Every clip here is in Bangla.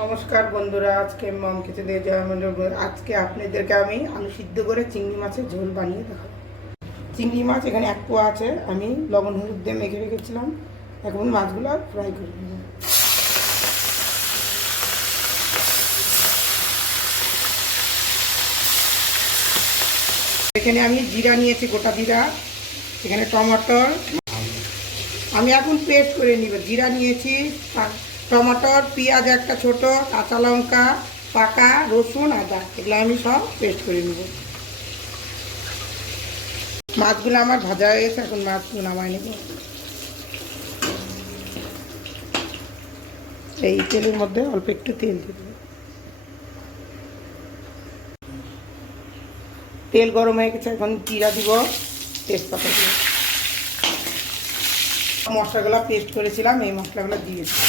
নমস্কার বন্ধুরা, আজকে মম কিচেনে আজকে আপনাদেরকে আমি আলু সিদ্ধ করে চিংড়ি মাছের ঝোল বানিয়ে দেখাবো। চিংড়ি মাছ এখানে 1 পোয়া আছে, আমি লবণ হলুদ দিয়ে মেখে রেখেছিলাম। এখন মাছগুলো ফ্রাই করে নেব। এখানে আমি জিরা নিয়েছি, গোটা জিরা, এখানে টমাটোর আমি এখন পেস্ট করে নিব। জিরা নিয়েছি, টমাটোর, পেঁয়াজ একটা ছোট, কাঁচা লঙ্কা, পাকা রসুন, আদা, এগুলো আমি সব পেস্ট করে নেব। মাছগুলো আমার ভাজা হয়ে গেছে, এখন মাছগুলো নামাই নেব। এই তেলের মধ্যে অল্প একটু তেল দিয়ে দেব। তেল গরম হয়ে গেছে, এখন জিরা দিব, তেজপাতা দিব, মশলাগুলো পেস্ট করেছিলাম এই মশলাগুলো দিয়ে দিই।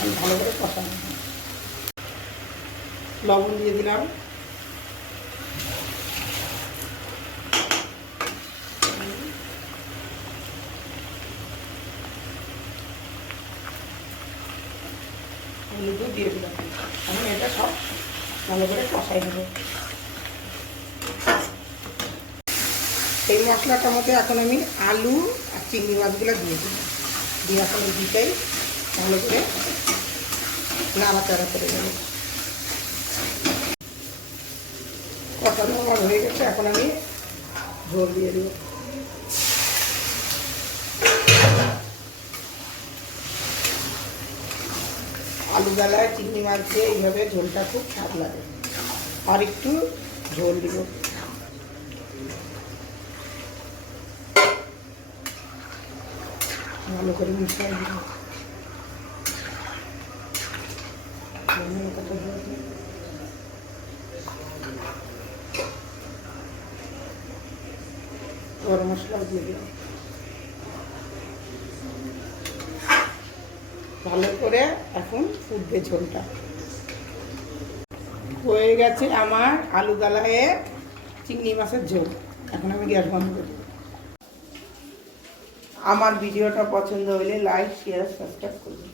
আমি ভালো করে কষানো, লবণ দিয়ে দিলাম, হলুদও দিয়ে দিলাম। আমি এটা সব ভালো করে কষাই নেব। এই মশলাটার মধ্যে এখন আমি আলু আর চিংড়ি মাছগুলো দিয়ে দিই, দিয়ে এখন দিতেই ভালো করে নাড়াচাড়া করে দেব। কষানো আমার হয়ে গেছে, এখন আমি ঝোল দিয়ে দেব। আলু বেলায় চিংড়ি মাছ দিয়ে এইভাবে ঝোলটা খুব স্বাদ লাগে। আর একটু ঝোল দিব, ভালো করে মিশিয়ে দিব। গরম মশলাও দিয়ে দিলাম। ভালো করে এখন ফুটবে ঝোলটা। হয়ে গেছে আমার আলু গালায় চিংড়ি মাছের ঝোল। এখন আমি গ্যাস বন্ধ করি। আমার ভিডিওটা পছন্দ হলে লাইক, শেয়ার, সাবস্ক্রাইব করুন।